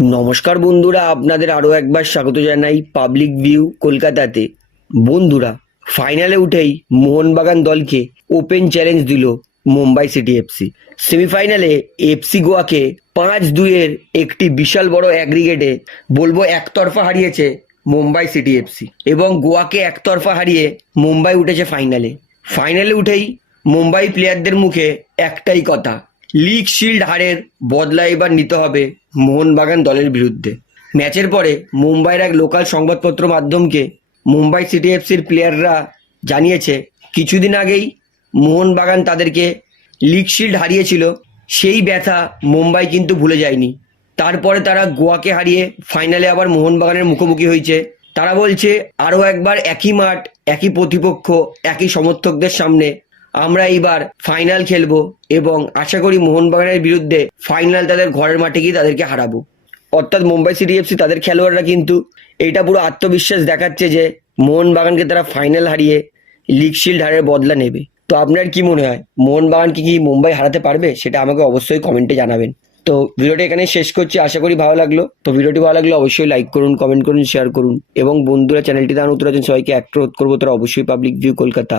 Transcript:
নমস্কার বন্ধুরা, আপনাদের আরও একবার স্বাগত জানাই পাবলিক ভিউ কলকাতাতে। বন্ধুরা ফাইনালে উঠেই মোহনবাগান দলকে ওপেন চ্যালেঞ্জ দিল মুম্বাই সিটি এফসি সেমিফাইনালে এফসি গোয়াকে পাঁচ দুইয়ের একটি বিশাল বড় অ্যাগ্রিগেটে বলব একতরফা হারিয়েছে মুম্বাই সিটি এফসি এবং গোয়াকে একতরফা হারিয়ে মুম্বাই উঠেছে ফাইনালে ফাইনালে উঠেই মুম্বাই প্লেয়ারদের মুখে একটাই কথা লিগ শিল্ড হারের বদলা এবার নিতে হবে মোহনবাগান দলের বিরুদ্ধে। ম্যাচের পরে মুম্বাইয়ের এক লোকাল সংবাদপত্র মাধ্যমকে মুম্বাই সিটি এফসির প্লেয়াররা জানিয়েছে, কিছুদিন আগেই মোহনবাগান তাদেরকে লিগ শিল্ড হারিয়েছিল। সেই ব্যথা মুম্বাই কিন্তু ভুলে যায়নি। তারপরে তারা গোয়াকে হারিয়ে ফাইনালে আবার মোহনবাগানের মুখোমুখি হয়েছে। তারা বলছে, আরও একবার একই মাঠ, একই প্রতিপক্ষ, একই সমর্থকদের সামনে আমরা এইবার ফাইনাল খেলব এবং আশা করি মোহনবাগানের বিরুদ্ধে ফাইনাল তাদের ঘরের মাঠে গিয়ে তাদেরকে হারাবো। অর্থাৎ মুম্বাই সিটি এফসি তাদের খেলোয়াড়রা কিন্তু এইটা পুরো আত্মবিশ্বাস দেখাচ্ছে যে মোহনবাগানকে তারা ফাইনাল হারিয়ে লিগ শিল্ড হারের বদলা নেবে। তো আপনার কি মনে হয়? মোহনবাগানকে কি মুম্বাই হারাতে পারবে? সেটা আমাকে অবশ্যই কমেন্টে জানাবেন। তো ভিডিওটা এখানে শেষ করছি, আশা করি ভালো লাগল। তো ভিডিওটি ভালো লাগলে অবশ্যই লাইক করুন কমেন্ট করুন শেয়ার করুন। এবং বন্ধুরা চ্যানেলটি তার নতুন আছেন, সবাইকে অ্যাক্ট করব। তারা অবশ্যই পাবলিক ভিউ কলকাতা